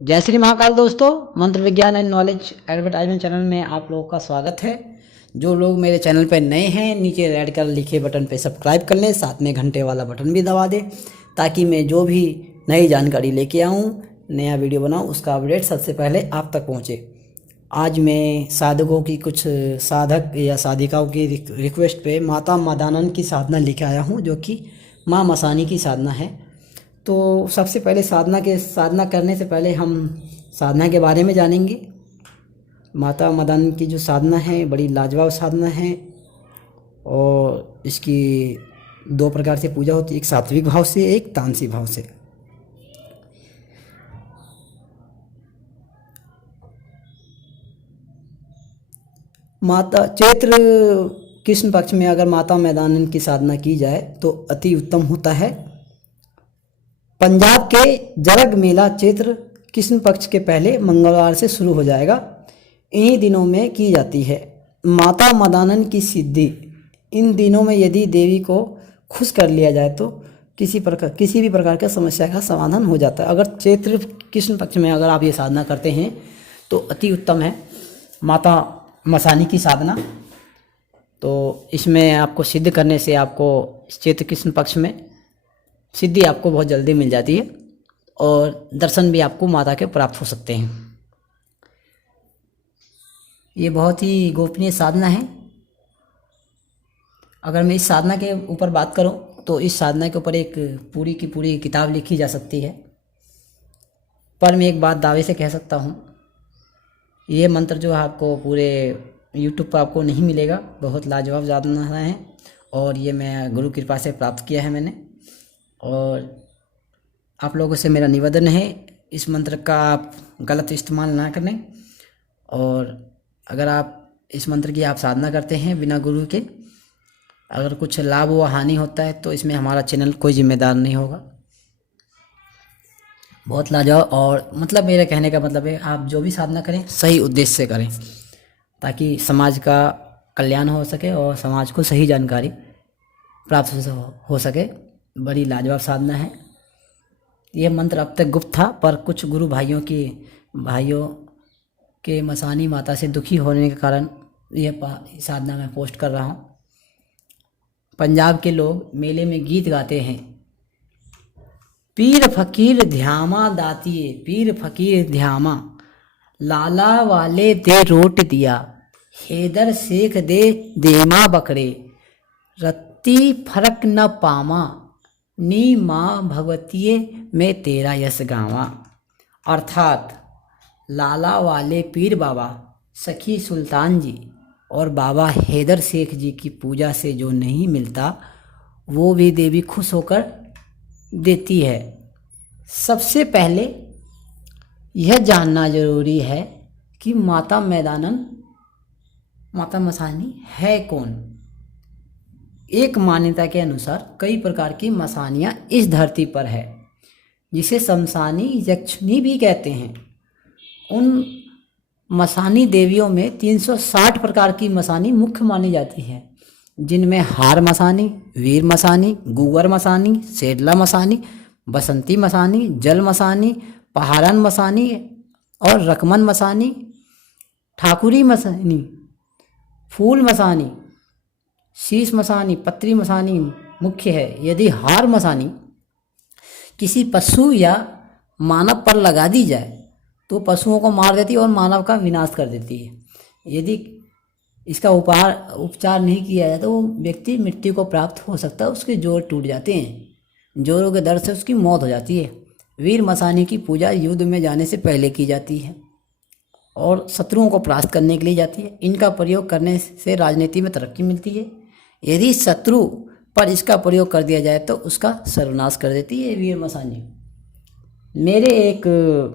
जय श्री महाकाल दोस्तों। मंत्र विज्ञान एंड नॉलेज एडवर्टाइजमेंट चैनल में आप लोगों का स्वागत है। जो लोग मेरे चैनल पर नए हैं, नीचे रेड कलर लिखे बटन पे सब्सक्राइब कर लें, साथ में घंटे वाला बटन भी दबा दें, ताकि मैं जो भी नई जानकारी लेके आऊँ, नया वीडियो बनाऊँ, उसका अपडेट सबसे पहले आप तक पहुँचे। आज मैं साधकों की कुछ साधक या साधिकाओं की रिक्वेस्ट पे माता मदानंद की साधना लेके आया हूँ, जो कि माँ मसानी की साधना है। तो सबसे पहले साधना करने से पहले हम साधना के बारे में जानेंगे। माता मदानंद की जो साधना है बड़ी लाजवाब साधना है, और इसकी दो प्रकार से पूजा होती है, एक सात्विक भाव से, एक तामसिक भाव से। माता चैत्र कृष्ण पक्ष में अगर माता मदानंद की साधना की जाए तो अति उत्तम होता है। पंजाब के जरग मेला चैत्र कृष्ण पक्ष के पहले मंगलवार से शुरू हो जाएगा। इन्हीं दिनों में की जाती है। माता मदानंद की सिद्धि इन दिनों में यदि देवी को खुश कर लिया जाए तो किसी भी प्रकार की समस्या का समाधान हो जाता है। अगर चैत्र कृष्ण पक्ष में अगर आप ये साधना करते हैं तो अति उत्तम है माता मसानी की साधना। तो इसमें आपको सिद्ध करने से आपको चैत्र कृष्ण पक्ष में सिद्धि आपको बहुत जल्दी मिल जाती है, और दर्शन भी आपको माता के प्राप्त हो सकते हैं। ये बहुत ही गोपनीय साधना है। अगर मैं इस साधना के ऊपर बात करूं तो इस साधना के ऊपर एक पूरी की पूरी किताब लिखी जा सकती है। पर मैं एक बात दावे से कह सकता हूं, ये मंत्र जो आपको पूरे यूट्यूब पर आपको नहीं मिलेगा। बहुत लाजवाब साधना है, और ये मैं गुरु कृपा से प्राप्त किया है मैंने। और आप लोगों से मेरा निवेदन है, इस मंत्र का आप गलत इस्तेमाल ना करें। और अगर आप इस मंत्र की आप साधना करते हैं बिना गुरु के, अगर कुछ लाभ व हानि होता है तो इसमें हमारा चैनल कोई जिम्मेदार नहीं होगा। बहुत लाजवाब, और मतलब मेरे कहने का मतलब है, आप जो भी साधना करें सही उद्देश्य से करें, ताकि समाज का कल्याण हो सके और समाज को सही जानकारी प्राप्त हो सके। बड़ी लाजवाब साधना है। यह मंत्र अब तक गुप्त था, पर कुछ गुरु भाइयों के मसानी माता से दुखी होने के कारण यह साधना मैं पोस्ट कर रहा हूँ। पंजाब के लोग मेले में गीत गाते हैं, पीर फकीर ध्यामा दातिए, पीर फकीर ध्यामा, लाला वाले दे रोट दिया, हैदर शेख दे देमा बकरे, रत्ती फरक न पामा, नी माँ भगवतीये में तेरा यश गावा। अर्थात लाला वाले पीर बाबा, सखी सुल्तान जी और बाबा हैदर शेख जी की पूजा से जो नहीं मिलता वो भी देवी खुश होकर देती है। सबसे पहले यह जानना जरूरी है कि माता मसानी है कौन। एक मान्यता के अनुसार कई प्रकार की मसानियाँ इस धरती पर है, जिसे शमशानी यक्षिणी भी कहते हैं। उन मसानी देवियों में 360 प्रकार की मसानी मुख्य मानी जाती है, जिनमें हार मसानी, वीर मसानी, गुगर मसानी, सेडला मसानी, बसंती मसानी, जल मसानी, पहाड़न मसानी और रकमन मसानी, ठाकुरी मसानी, फूल मसानी, शीश मसानी, पत्री मसानी मुख्य है। यदि हार मसानी किसी पशु या मानव पर लगा दी जाए तो पशुओं को मार देती है और मानव का विनाश कर देती है। यदि इसका उपचार नहीं किया जाए तो वो व्यक्ति मृत्यु को प्राप्त हो सकता है, उसके जोड़ टूट जाते हैं, जोड़ों के दर्द से उसकी मौत हो जाती है। वीर मसानी की पूजा युद्ध में जाने से पहले की जाती है और शत्रुओं को परास्त करने के लिए जाती है। इनका प्रयोग करने से राजनीति में तरक्की मिलती है। यदि शत्रु पर इसका प्रयोग कर दिया जाए तो उसका सर्वनाश कर देती है वीर मसानी। मेरे एक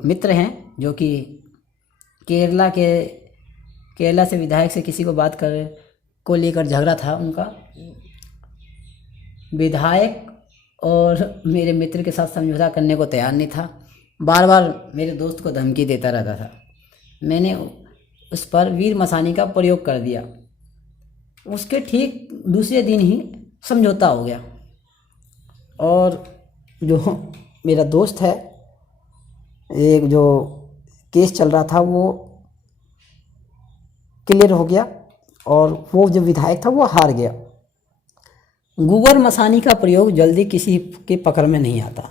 मित्र हैं जो कि केरला से विधायक से किसी को लेकर झगड़ा था उनका। विधायक और मेरे मित्र के साथ समझौता करने को तैयार नहीं था, बार बार मेरे दोस्त को धमकी देता रहता था। मैंने उस पर वीर मसानी का प्रयोग कर दिया। उसके ठीक दूसरे दिन ही समझौता हो गया, और जो मेरा दोस्त है एक जो केस चल रहा था वो क्लियर हो गया और वो जो विधायक था वो हार गया। गुगर मसानी का प्रयोग जल्दी किसी के पकड़ में नहीं आता।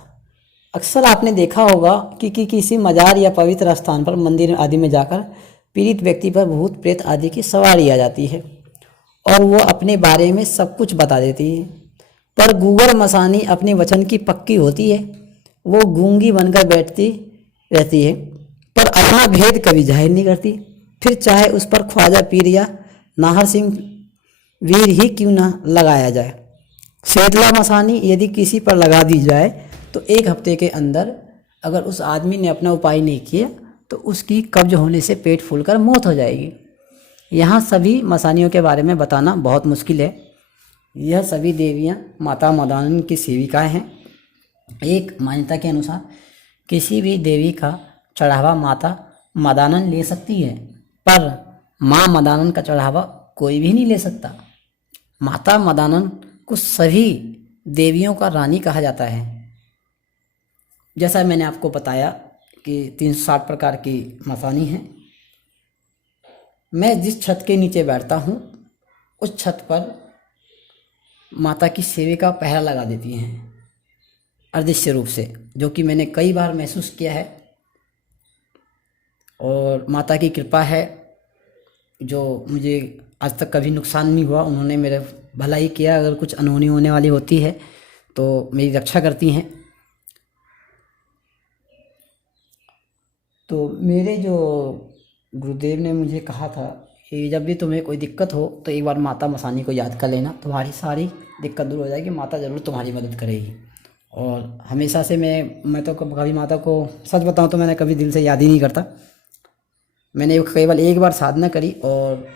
अक्सर आपने देखा होगा कि किसी मजार या पवित्र स्थान पर, मंदिर आदि में जाकर पीड़ित व्यक्ति पर भूत प्रेत आदि की सवारी आ जाती है और वो अपने बारे में सब कुछ बता देती है। पर गुगर मसानी अपने वचन की पक्की होती है। वो गूंगी बनकर बैठती रहती है पर अपना भेद कभी जाहिर नहीं करती, फिर चाहे उस पर ख्वाजा पीर या नाहर सिंह वीर ही क्यों ना लगाया जाए। शीतला मसानी यदि किसी पर लगा दी जाए तो 1 हफ्ते के अंदर अगर उस आदमी ने अपना उपाय नहीं किया तो उसकी कब्ज होने से पेट फूलकर मौत हो जाएगी। यहाँ सभी मसानियों के बारे में बताना बहुत मुश्किल है। यह सभी देवियाँ माता मदानन की सेविकाएँ हैं। एक मान्यता के अनुसार किसी भी देवी का चढ़ावा माता मदानन ले सकती है, पर माँ मदानन का चढ़ावा कोई भी नहीं ले सकता। माता मदानन को सभी देवियों का रानी कहा जाता है। जैसा मैंने आपको बताया कि 360 प्रकार की मसानी हैं। मैं जिस छत के नीचे बैठता हूँ उस छत पर माता की सेविका पहरा लगा देती हैं अदृश्य रूप से, जो कि मैंने कई बार महसूस किया है और माता की कृपा है जो मुझे आज तक कभी नुकसान नहीं हुआ। उन्होंने मेरा भला ही किया। अगर कुछ अनहोनी होने वाली होती है तो मेरी रक्षा करती हैं। तो मेरे जो गुरुदेव ने मुझे कहा था कि जब भी तुम्हें कोई दिक्कत हो तो एक बार माता मसानी को याद कर लेना, तुम्हारी सारी दिक्कत दूर हो जाएगी, माता ज़रूर तुम्हारी मदद करेगी। और हमेशा से मैं तो कभी माता को, सच बताऊं तो मैंने कभी दिल से याद ही नहीं करता। मैंने केवल एक बार साधना करी और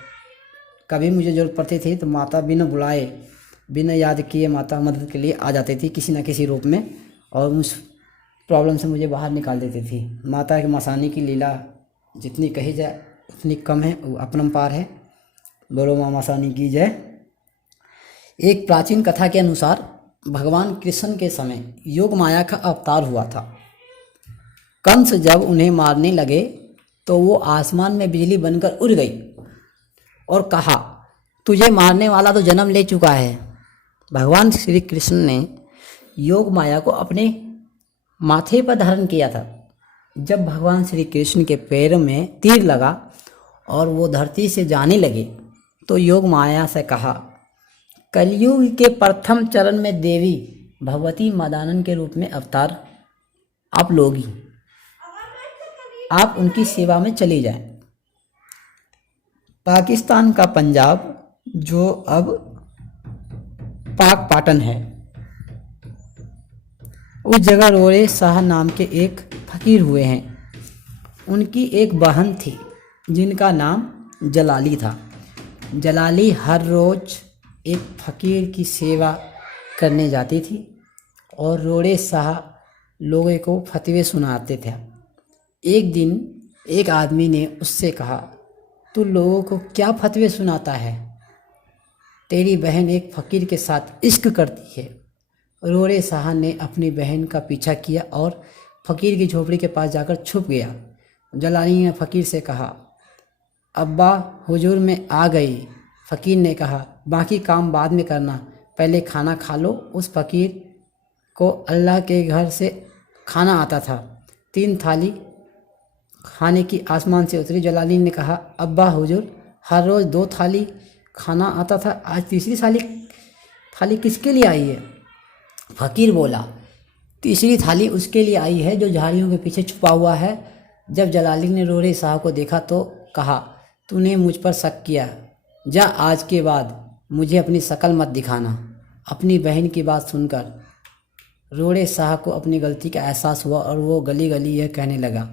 कभी मुझे ज़रूरत पड़ती थी तो माता बिना बुलाए, बिना याद किए माता मदद के लिए आ जाती थी किसी न किसी रूप में और उस प्रॉब्लम से मुझे बाहर निकाल देती थी। माता के मसानी की लीला जितनी कही जाए उतनी कम है, वो अपरंपार है। बोलो माँ मसानी की जय। एक प्राचीन कथा के अनुसार भगवान कृष्ण के समय योग माया का अवतार हुआ था। कंस जब उन्हें मारने लगे तो वो आसमान में बिजली बनकर उड़ गई और कहा, तुझे मारने वाला तो जन्म ले चुका है। भगवान श्री कृष्ण ने योग माया को अपने माथे पर धारण किया था। जब भगवान श्री कृष्ण के पैर में तीर लगा और वो धरती से जाने लगे तो योग माया से कहा, कलयुग के प्रथम चरण में देवी भगवती मदानन के रूप में अवतार आप लोगी, आप उनकी सेवा में चली जाएं। पाकिस्तान का पंजाब, जो अब पाक पाटन है, उस जगह रोड़े शाह नाम के एक फकीर हुए हैं। उनकी एक बहन थी जिनका नाम जलाली था। जलाली हर रोज़ एक फकीर की सेवा करने जाती थी और रोड़े शाह लोगों को फतवे सुनाते थे। एक दिन एक आदमी ने उससे कहा, तू लोगों को क्या फतवे सुनाता है? तेरी बहन एक फकीर के साथ इश्क करती है। रोड़े शाह ने अपनी बहन का पीछा किया और फकीर की झोपड़ी के पास जाकर छुप गया। जलाली ने फकीर से कहा, अब्बा हुजूर में आ गई। फकीर ने कहा, बाकी काम बाद में करना, पहले खाना खा लो। उस फकीर को अल्लाह के घर से खाना आता था। 3 थाली खाने की आसमान से उतरी। जलाली ने कहा, अब्बा हुजूर, हर रोज़ 2 थाली खाना आता था, आज तीसरी थाली किसके लिए आई है? फकीर बोला, तीसरी थाली उसके लिए आई है जो झाड़ियों के पीछे छुपा हुआ है। जब जलाली ने रोड़े शाह को देखा तो कहा, तूने मुझ पर शक किया, जा आज के बाद मुझे अपनी शकल मत दिखाना। अपनी बहन की बात सुनकर रोड़े शाह को अपनी गलती का एहसास हुआ और वो गली गली यह कहने लगा,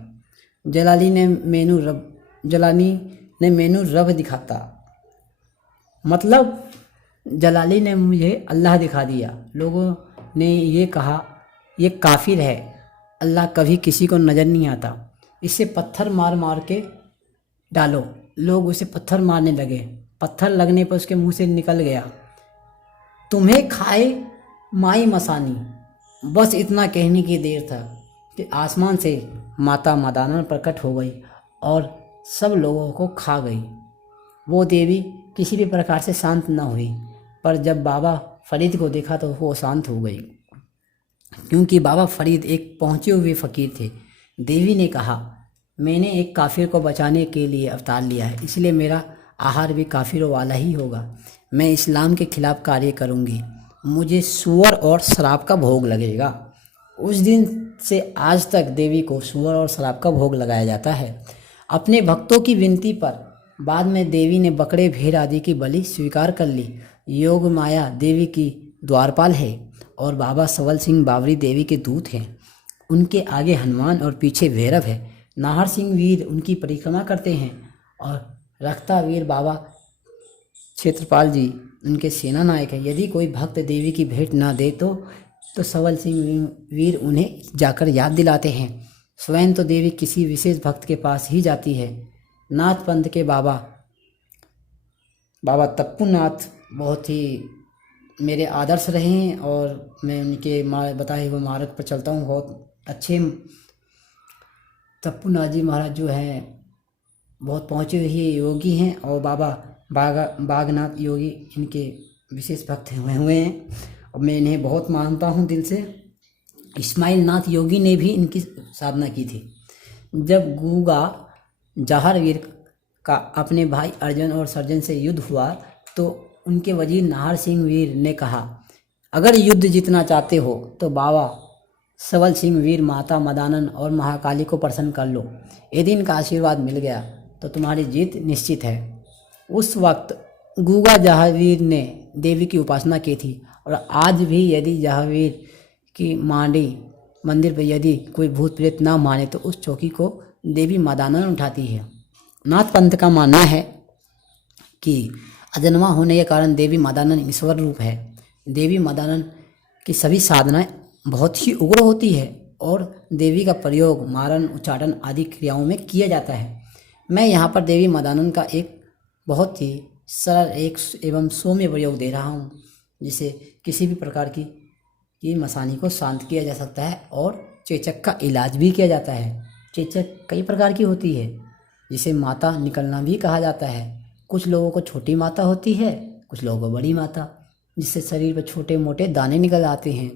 जलाली ने मेनू रब दिखाता। मतलब जलाली ने मुझे अल्लाह दिखा दिया। लोगों ने ये कहा, ये काफिर है, अल्लाह कभी किसी को नज़र नहीं आता, इसे पत्थर मार मार के डालो। लोग उसे पत्थर मारने लगे। पत्थर लगने पर उसके मुंह से निकल गया, तुम्हें खाए माई मसानी। बस इतना कहने की देर था कि आसमान से माता मदानन प्रकट हो गई और सब लोगों को खा गई। वो देवी किसी भी प्रकार से शांत न हुई, पर जब बाबा फरीद को देखा तो वो शांत हो गई, क्योंकि बाबा फरीद एक पहुँचे हुए फ़कीर थे। देवी ने कहा, मैंने एक काफिर को बचाने के लिए अवतार लिया है, इसलिए मेरा आहार भी काफिरों वाला ही होगा। मैं इस्लाम के खिलाफ कार्य करूँगी, मुझे सूअर और शराब का भोग लगेगा। उस दिन से आज तक देवी को सूअर और शराब का भोग लगाया जाता है। अपने भक्तों की विनती पर बाद में देवी ने बकरे भेड़ आदि की बलि स्वीकार कर ली। योग माया देवी की द्वारपाल है और बाबा सवल सिंह बावरी देवी के दूत हैं। उनके आगे हनुमान और पीछे भैरव है। नाहर सिंह वीर उनकी परिक्रमा करते हैं और रखता वीर बाबा क्षेत्रपाल जी उनके सेना नायक है। यदि कोई भक्त देवी की भेंट ना दे तो सवल सिंह वीर उन्हें जाकर याद दिलाते हैं। स्वयं तो देवी किसी विशेष भक्त के पास ही जाती है। नाथ पंथ के बाबा तप्पू नाथ बहुत ही मेरे आदर्श रहे हैं और मैं उनके बताए हुए मार्ग पर चलता हूँ। बहुत अच्छे तप्पू नाथ जी महाराज जो हैं बहुत पहुँचे हुए योगी हैं और बाबा बागनाथ योगी इनके विशेष भक्त हुए हैं और मैं इन्हें बहुत मानता हूँ दिल से। इस्माइल नाथ योगी ने भी इनकी साधना की थी। जब गूगा जहारवीर का अपने भाई अर्जुन और सर्जन से युद्ध हुआ तो उनके वजीर नाहर सिंह वीर ने कहा, अगर युद्ध जीतना चाहते हो तो बाबा सवल सिंह वीर माता मदानन और महाकाली को प्रसन्न कर लो। यदि इनका आशीर्वाद मिल गया तो तुम्हारी जीत निश्चित है। उस वक्त गूगा जहावीर ने देवी की उपासना की थी और आज भी यदि जहावीर की मांडी मंदिर पर यदि कोई भूत प्रेत ना माने तो उस चौकी को देवी मदानन उठाती है। नाथ पंथ का मानना है कि अजन्मा होने के कारण देवी मदानन ईश्वर रूप है। देवी मदानन की सभी साधनाएं बहुत ही उग्र होती है और देवी का प्रयोग मारण उच्चाटन आदि क्रियाओं में किया जाता है। मैं यहाँ पर देवी मदानन का एक बहुत ही सरल एक एवं सौम्य प्रयोग दे रहा हूँ, जिसे किसी भी प्रकार की मसानी को शांत किया जा सकता है और चेचक का इलाज भी किया जाता है। चेचक कई प्रकार की होती है, जिसे माता निकलना भी कहा जाता है। कुछ लोगों को छोटी माता होती है, कुछ लोगों को बड़ी माता, जिससे शरीर पर छोटे मोटे दाने निकल आते हैं।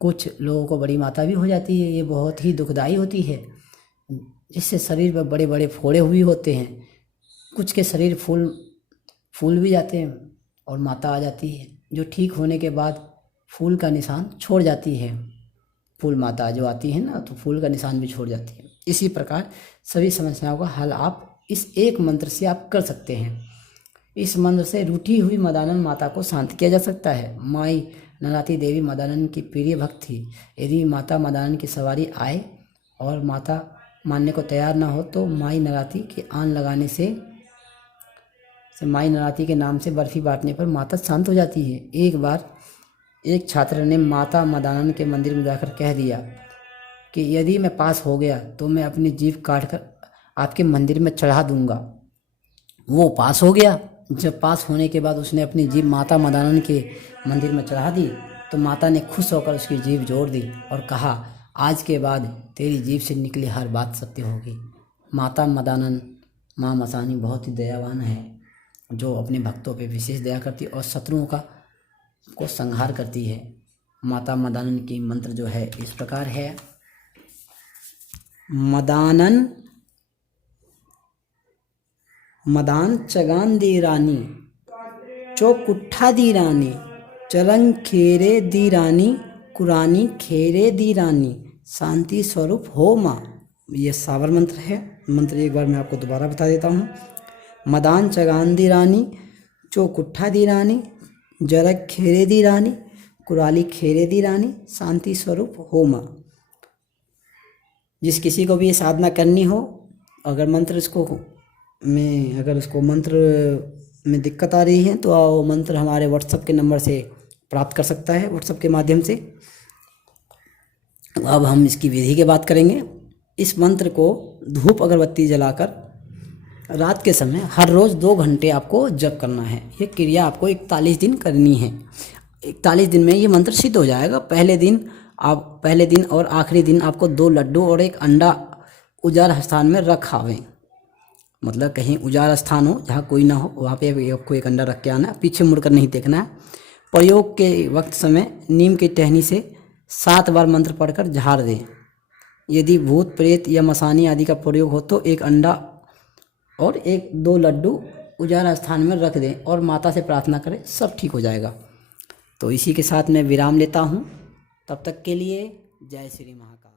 कुछ लोगों को बड़ी माता भी हो जाती है, ये बहुत ही दुखदाई होती है, जिससे शरीर पर बड़े बड़े फोड़े हुए होते हैं। कुछ के शरीर फूल भी जाते हैं और माता आ जाती है, जो ठीक होने के बाद फूल का निशान छोड़ जाती है। फूल माता जो आती है ना, तो फूल का निशान भी छोड़ जाती है। इसी प्रकार सभी समस्याओं का हल आप इस एक मंत्र से आप कर सकते हैं। इस मंत्र से रूठी हुई मदानन माता को शांत किया जा सकता है। माई नराती देवी मदानन की प्रिय भक्त थी। यदि माता मदानन की सवारी आए और माता मानने को तैयार ना हो तो माई नराती के आन लगाने से माई नराती के नाम से बर्फी बांटने पर माता शांत हो जाती है। एक बार एक छात्र ने माता मदानन के मंदिर में जाकर कह दिया कि यदि मैं पास हो गया तो मैं अपनी जीभ काटकर आपके मंदिर में चढ़ा दूंगा। वो पास हो गया। जब पास होने के बाद उसने अपनी जीभ माता मदानन के मंदिर में चढ़ा दी तो माता ने खुश होकर उसकी जीभ जोड़ दी और कहा, आज के बाद तेरी जीभ से निकली हर बात सत्य होगी। माता मदानन माँ मसानी बहुत ही दयावान है, जो अपने भक्तों पे विशेष दया करती है और शत्रुओं को संहार करती है। माता मदानन की मंत्र जो है इस प्रकार है, मदान चगान दी रानी, चौकुट्ठा दी रानी, चरंग खेरे दी रानी, कुरानी खेरे दी रानी, शांति स्वरूप हो माँ। ये सावर मंत्र है। मंत्र एक बार मैं आपको दोबारा बता देता हूँ। मदान चगान दी रानी, चौकुट्ठा दी रानी, जरग खेरे दी रानी, कुराली खेरे दी रानी, शांति स्वरूप हो माँ। जिस किसी को भी ये साधना करनी हो, अगर उसको मंत्र में दिक्कत आ रही है तो वो मंत्र हमारे व्हाट्सएप के नंबर से प्राप्त कर सकता है, व्हाट्सएप के माध्यम से। अब हम इसकी विधि की बात करेंगे। इस मंत्र को धूप अगरबत्ती जलाकर रात के समय हर रोज़ 2 घंटे आपको जप करना है। ये क्रिया आपको 41 दिन करनी है। 41 दिन में ये मंत्र सिद्ध हो जाएगा। पहले दिन और आखिरी दिन आपको 2 लड्डू और 1 अंडा उजाड़ स्थान में रख आवें। मतलब कहीं उजाड़ स्थान हो जहाँ कोई ना हो, वहाँ पे आपको एक अंडा रख के आना है, पीछे मुड़कर नहीं देखना है। प्रयोग के वक्त समय नीम की टहनी से 7 बार मंत्र पढ़कर झाड़ दें। यदि भूत प्रेत या मसानी आदि का प्रयोग हो तो एक अंडा और 1-2 लड्डू उजाड़ स्थान में रख दें और माता से प्रार्थना करें, सब ठीक हो जाएगा। तो इसी के साथ मैं विराम लेता हूँ। तब तक के लिए जय श्री महाकाल।